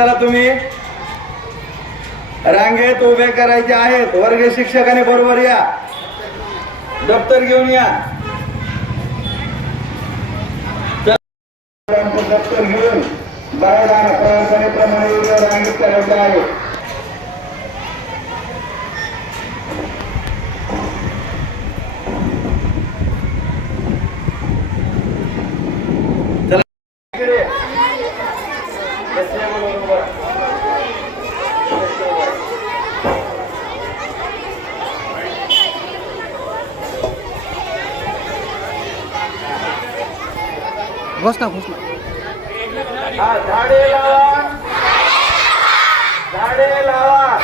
चला तुम्ही. रांगेत उभे करायचे आहेत. वर्ग शिक्षकाने बरोबर या. दप्तर घेऊन या. दप्तर घेऊन बाहेर परंपरेप्रमाणे रांगेत करायचे आहे. घोषणा घोषणा हा झाडे लावा झाडे लावा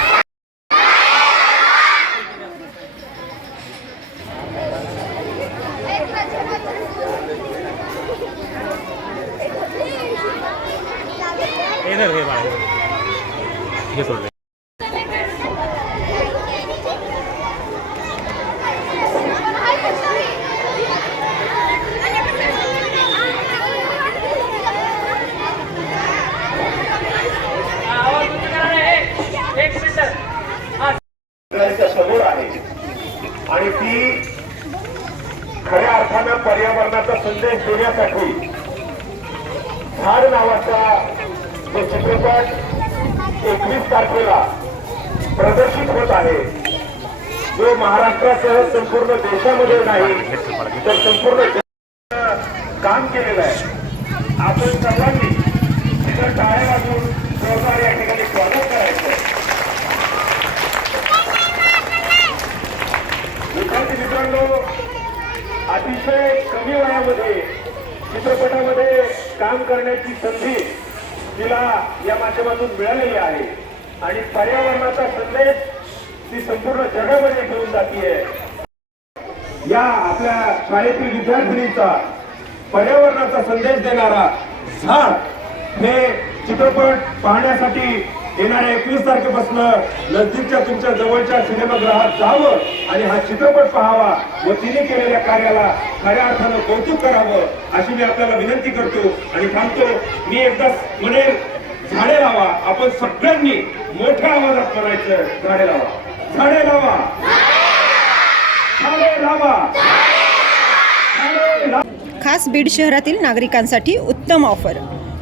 इधर हे हे सोडले. आणि ती खऱ्या अर्थानं पर्यावरणाचा संदेश देण्यासाठी झाड नावाचा जो चित्रपट एकवीस तारखेला प्रदर्शित होत आहे जो महाराष्ट्रासह संपूर्ण देशामध्ये नाही तर संपूर्ण देशात काम केलेलं आहे. आपण सर्वांनी तिथं टाळ्या वाजून जोरदार या ठिकाणी मित्रांनो अतिशय कमी वयामध्ये चित्रपटामध्ये काम करण्याची संधी तिला या माध्यमातून मिळालेली आहे. आणि पर्यावरणाचा संदेश ती संपूर्ण जगामध्ये घेऊन जाते या आपल्या शाळेतील विद्यार्थिनीचा पर्यावरणाचा संदेश देणारा झाड हे चित्रपट पाहण्यासाठी येणाऱ्या एकवीस तारखेपासून नजदीकच्या तुमच्या जवळच्या सिनेमागृहात जावं आणि हा चित्रपट पाहावा व तिने केलेल्या कार्याला खऱ्या अर्थानं कौतुक करावं अशी मी आपल्याला विनंती करतो आणि थांबतो मी एकदा म्हणेल झाडे लावा. आपण सगळ्यांनी मोठ्या आवाजात म्हणायचं झाडे लावा. झाडे लावा. झाडे लावा. झाडे लावा. खास बीड शहरातील नागरिकांसाठी उत्तम ऑफर.